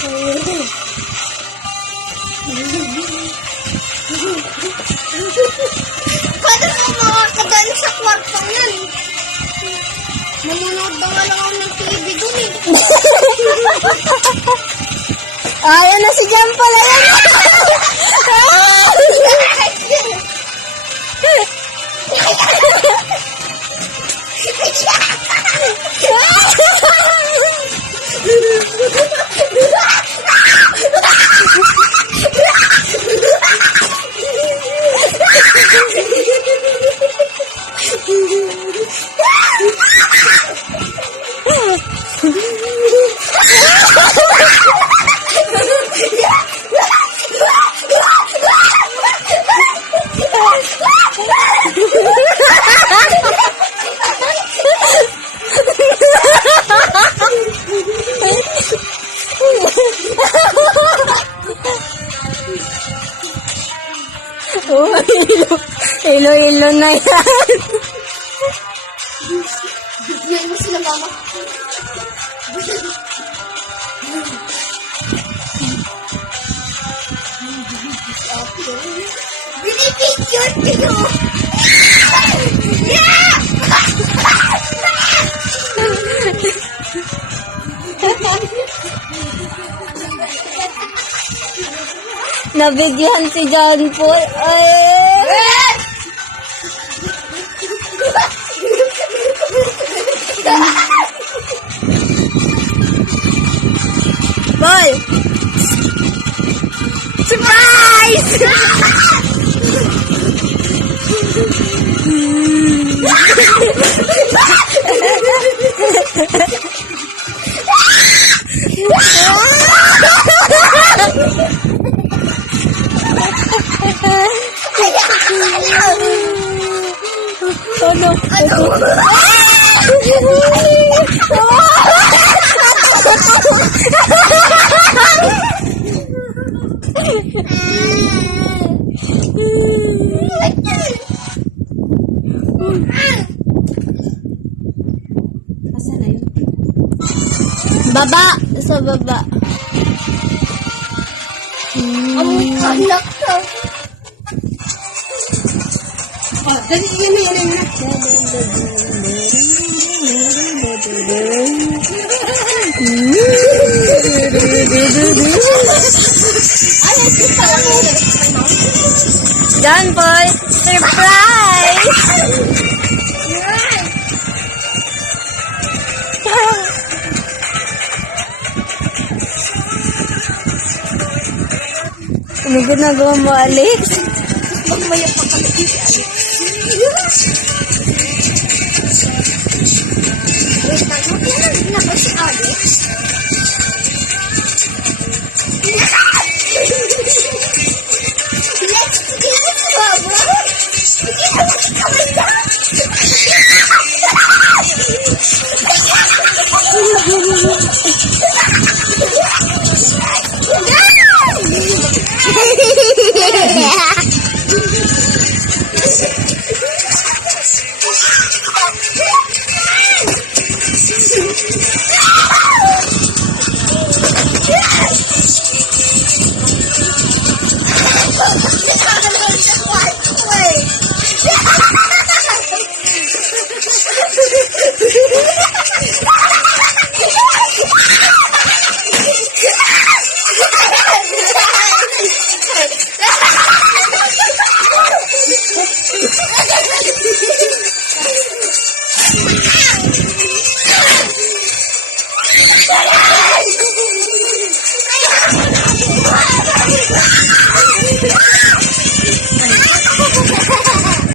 Paano mo makakadali sa kwartong yan? Manonood na nga lang ako ng TV dun eh. Ayan na si Jan pala yan. Ilo-ilo na yan. Bigyan mo sila, mama. Binipicture ko. Nabigyan si John Paul. Paul! Surprise! Ano? Asan na yun? Baba! Sa baba. Ang anak ka. Dali, yun na. John Paul, surprise! Ano ginagawa mo, Alex? Magmaya pa kami si Alex. Wait, ano? Kailan na ba si Alex?